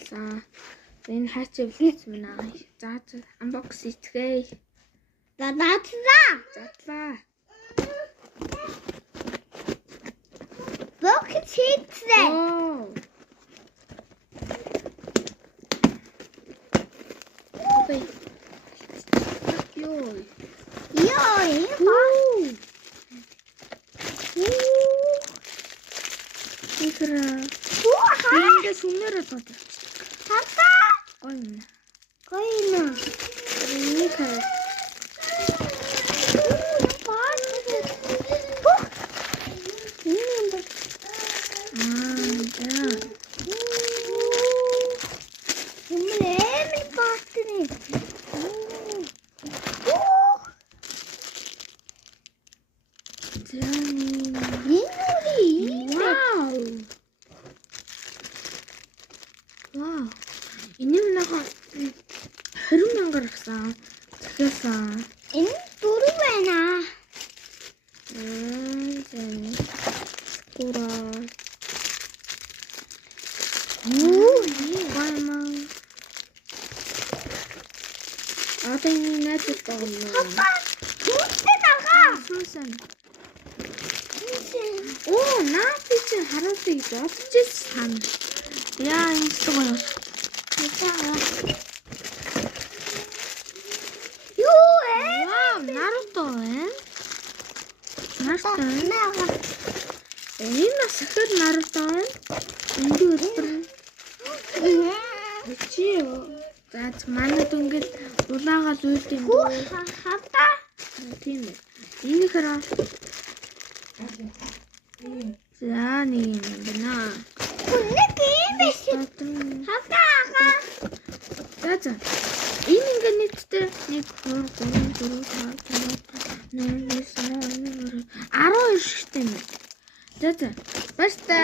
байсан. Энэ хаач явуулсан байна. За unbox хийцгээе. Задлаа. Box хийцгээ. Ой. Ёй. Ихра. Энд сүмээрээ бодож. Гойна. Ихра. Вау. Энэ минийхээ 20,000 гаргасан. Захиасан. Энэ дөрөв байна. Скура. Гайман. Одоо энэ найз байна. Хүүхдээ нагаа. Суусан. Оо, наач чи харуулъя гэж бодчихсан. Яа, энэ ч гоё. Вау, Наруто байна. Энэ нас ихэр Наруто байна. Энд өдөр. Чи юу? За манай дүнгээд улаагаал үйлд юм дөө. Хата. Тийм ээ. Энэ хэрэг. За нэг юм байна. Нэг юм биш. Хата. За. Энэ ингээ нийтдээ 1 2 3 4 5 6 7 8 9 12 шигтэй юм. За. Баста.